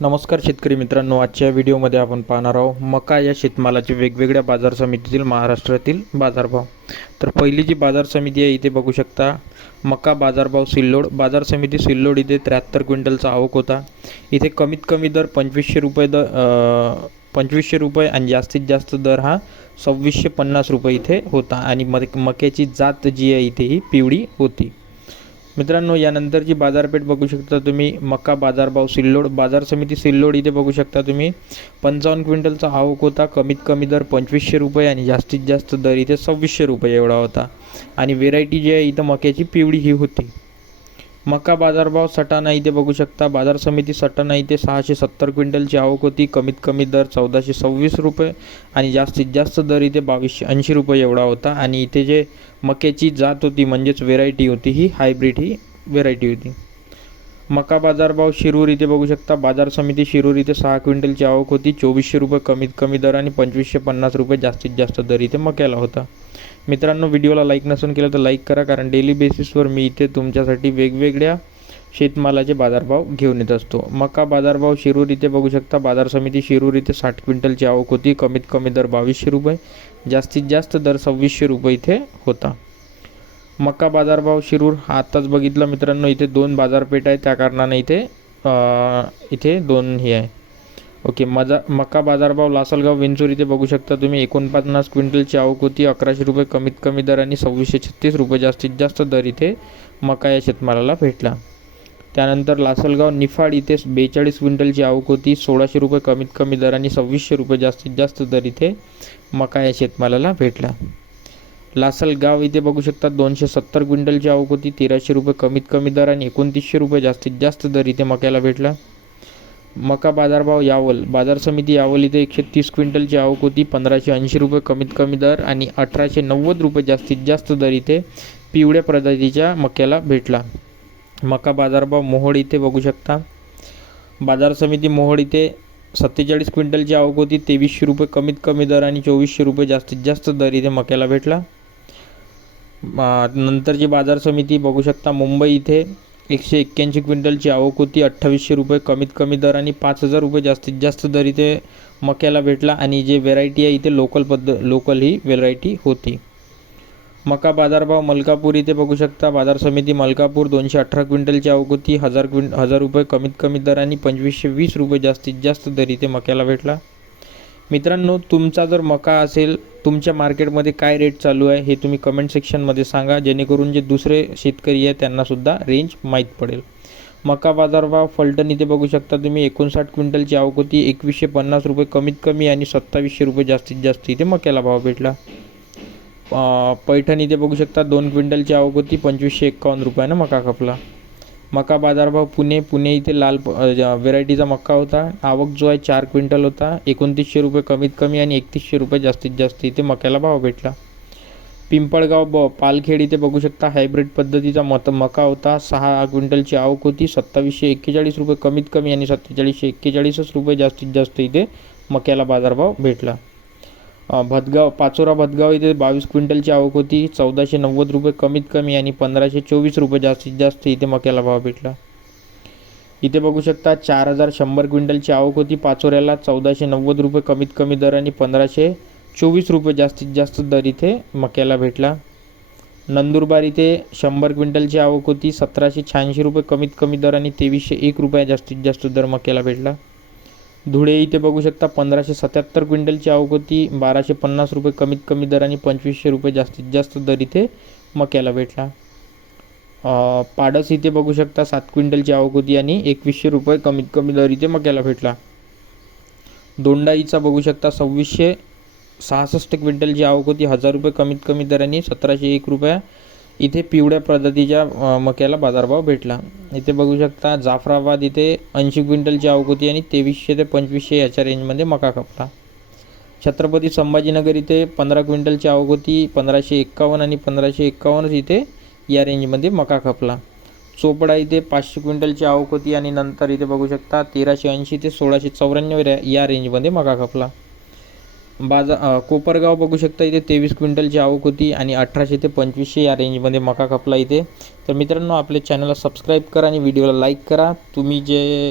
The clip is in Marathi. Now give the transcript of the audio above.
नमस्कार शेतकरी मित्रांनो आजच्या व्हिडिओमध्ये आपण पाहणार आहोत मका या शेतमालाचे वेगवेगळ्या बाजार समितीतील महाराष्ट्रातील बाजारभाव. तर पहिली जी बाजार समिती आहे इथे बघू शकता मका बाजारभाव सिल्लोड. बाजार समिती सिल्लोड इथे त्र्याहत्तर क्विंटलचा आवक होता. इथे कमीत कमी दर पंचवीसशे रुपये दर पंचवीसशे रुपये आणि जास्तीत जास्त दर हा सव्वीसशे पन्नास रुपये इथे होता. आणि मक मक्याची जात जी आहे इथे ही पिवळी होती. मित्रांनो यानंतरची बाजारपेठ बघू शकता तुम्ही. मका बाजारभाव सिल्लोड बाजार समिती सिल्लोड इथे बघू शकता तुम्ही. पंचावन्न क्विंटलचा आवक होता. कमीत कमी दर पंचवीसशे रुपये आणि जास्तीत जास्त दर इथे सव्वीसशे रुपये एवढा होता. आणि व्हेरायटी जी आहे इथं मक्याची पिवळी ही होती. मका बाजारभाव सटाणा इथे बघू शकता. बाजार समिती सटाणा इथे सहाशे सत्तर क्विंटलची आवक होती. कमीत कमी दर चौदाशे सव्वीस रुपये आणि जास्तीत जास्त दर इथे बावीसशे ऐंशी रुपये एवढा होता. आणि इथे जे मक्याची जात होती म्हणजेच व्हेरायटी होती ही हायब्रिड ही व्हेरायटी होती. मका बाजारभाव शिरूर इथे बघू शकता. बाजार समिती शिरूर इथे सहा क्विंटलची आवक होती. चोवीसशे रुपये कमीत कमी दर आणि पंचवीसशे पन्नास रुपये जास्तीत जास्त दर इथे मक्याला होता. मित्रांनो व्हिडिओला लाईक नसून केलं तर लाईक करा कारण डेली बेसिसवर मी इथे तुमच्यासाठी वेगवेगळ्या शेतमालाचे बाजारभाव घेऊन येत असतो. मका बाजारभाव शिरूर इथे बघू शकता. बाजार समिती शिरूर इथे साठ क्विंटलची आवक होती. कमीत कमी दर बावीसशे रुपये जास्तीत जास्त दर सव्वीसशे रुपये इथे होता. मका बाजारभाव शिरूर हा आत्ताच बघितलं मित्रांनो इथे दोन बाजारपेठ आहे त्या कारणाने इथे इथे दोन हे आहे. ओके मजा मका बाजारभाव लासलगाव वेंचूर इथे बघू शकता तुम्ही. एकोणपन्नास क्विंटलची आवक होती. अकराशे रुपये कमीत कमी दर आणि सव्वीसशे छत्तीस रुपये जास्तीत जास्त दर इथे मका या शेतमालाला भेटला. त्यानंतर लासलगाव निफाड इथे बेचाळीस क्विंटलची आवक होती. सोळाशे रुपये कमीत कमी दर आणि सव्वीसशे रुपये जास्तीत जास्त दर इथे मका या शेतमालाला भेटला. लासलगाव इथे बघू शकता दोनशे सत्तर क्विंटलची आवक होती. तेराशे रुपये कमीत कमी दर आणि एकोणतीसशे रुपये जास्तीत जास्त दर इथे मक्याला भेटला. मका बाजारभाव यावल. बाजार समिती यावल इथे एकशे तीस क्विंटलची आवक होती. पंधराशे ऐंशी रुपये कमीत कमी दर आणि अठराशे नव्वद रुपये जास्तीत जास्त दर इथे पिवळ्या प्रजातीच्या मक्याला भेटला. मका बाजारभाव मोहोळ इथे बघू शकता. बाजार समिती मोहोळ इथे सत्तेचाळीस क्विंटलची आवक होती. तेवीसशे रुपये कमीत कमी दर आणि चोवीसशे रुपये जास्तीत जास्त दर इथे मक्याला भेटला. नंतरची बाजार समिती बघू शकता मुंबई इथे एकशे एक्क्याऐंशी क्विंटलची आवक होती. अठ्ठावीसशे रुपये कमीत कमी दर आणि पाच हजार रुपये जास्तीत जास्त दर इथे मक्याला भेटला आणि जे व्हेरायटी आहे इथे लोकल पद्ध लोकल ही व्हेरायटी होती. मका बाजारभाव मलकापूर इथे बघू शकता. बाजार समिती मलकापूर दोनशे अठरा क्विंटलची आवक होती. हजार क्विंट हजार रुपये कमीत कमी दर आणि पंचवीसशे वीस रुपये जास्तीत जास्त दर इथे मक्याला भेटला. मित्रांनो तुमचा जर मका असेल तुमच्या मार्केटमध्ये काय रेट चालू आहे हे तुम्ही कमेंट सेक्शनमध्ये सांगा. जेणेकरून जे दुसरे शेतकरी आहे त्यांनासुद्धा रेंज माहीत पडेल. मका बाजारभाव फलटण इथे बघू शकता तुम्ही. एकोणसाठ क्विंटलची आवक होती. एकवीसशे पन्नास रुपये कमीत कमी आणि सत्तावीसशे रुपये जास्तीत जास्त इथे मक्याला भाव भेटला. पैठण इथे बघू शकता. दोन क्विंटलची आवक होती. पंचवीसशे एक्कावन्न रुपयानं मका खपला. मका बाजारभाव पुणे पुणे इथे लाल व्हेरायटीचा मक्का होता. आवक जो आहे चार क्विंटल होता. एकोणतीसशे रुपये कमीत कमी आणि एकतीसशे रुपये जास्तीत जास्त इथे मक्याला भाव भेटला. पिंपळगाव ब पालखेड इथे बघू शकता हायब्रिड पद्धतीचा मत मका होता. सहा क्विंटलची आवक होती. सत्तावीसशे एक्केचाळीस रुपये कमीत कमी आणि सत्तेचाळीसशे एक्केचाळीसच रुपये जास्तीत जास्त इथे मक्याला बाजारभाव भेटला. भदगाव पाचोरा भदगाव इथे बावीस क्विंटलची आवक होती. चौदाशे नव्वद रुपये कमीत कमी आणि पंधराशे चोवीस रुपये जास्तीत जास्त इथे मक्याला भाव भेटला. इथे बघू शकता चार हजार शंभर क्विंटलची आवक होती पाचोऱ्याला. चौदाशे नव्वद रुपये कमीत कमी दर आणि पंधराशे चोवीस रुपये जास्तीत जास्त दर इथे मक्याला भेटला. नंदुरबार इथे शंभर क्विंटलची आवक होती. सतराशे शहाऐंशी रुपये कमीत कमी दर आणि तेवीसशे एक रुपये जास्तीत जास्त दर मक्याला भेटला. धुळे इथे बघू शकता पंधराशे सत्याहत्तर क्विंटलची आवक होती बाराशे पन्नास रुपये कमीत कमी दर आणि पंचवीसशे रुपये जास्तीत जास्त दर इथे मक्याला भेटला. पाडस इथे बघू शकता सात क्विंटलची आवक होती आणि एकवीसशे रुपये कमीत कमी दर इथे मक्याला भेटला. दोंडाईचा बघू शकता सव्वीसशे सहासष्ट क्विंटलची आवक होती हजार रुपये कमीत कमी दराने सतराशे एक रुपया इथे पिवळ्या प्रजातीच्या मक्याला बाजारभाव भेटला. इथे बघू शकता जाफराबाद इथे ऐंशी क्विंटलची आवक होती आणि तेवीसशे ते पंचवीसशे याच्या रेंजमध्ये मका खपला. छत्रपती संभाजीनगर इथे पंधरा क्विंटलची आवक होती पंधराशे एक्कावन्न आणि पंधराशे एक्कावन्नच इथे या रेंजमध्ये मका खपला. चोपडा इथे पाचशे क्विंटलची आवक होती आणि नंतर इथे बघू शकता तेराशे ऐंशी ते सोळाशे चौऱ्याण्णव या रेंजमध्ये मका खपला. बाजा कोपरगाव बघू शकता इथे तेवीस क्विंटलची आवक होती आणि अठराशे ते पंचवीसशे या रेंजमध्ये मका खपला इथे. तर मित्रांनो आपल्या चॅनलला सबस्क्राईब करा आणि व्हिडिओला लाईक करा. तुम्ही जे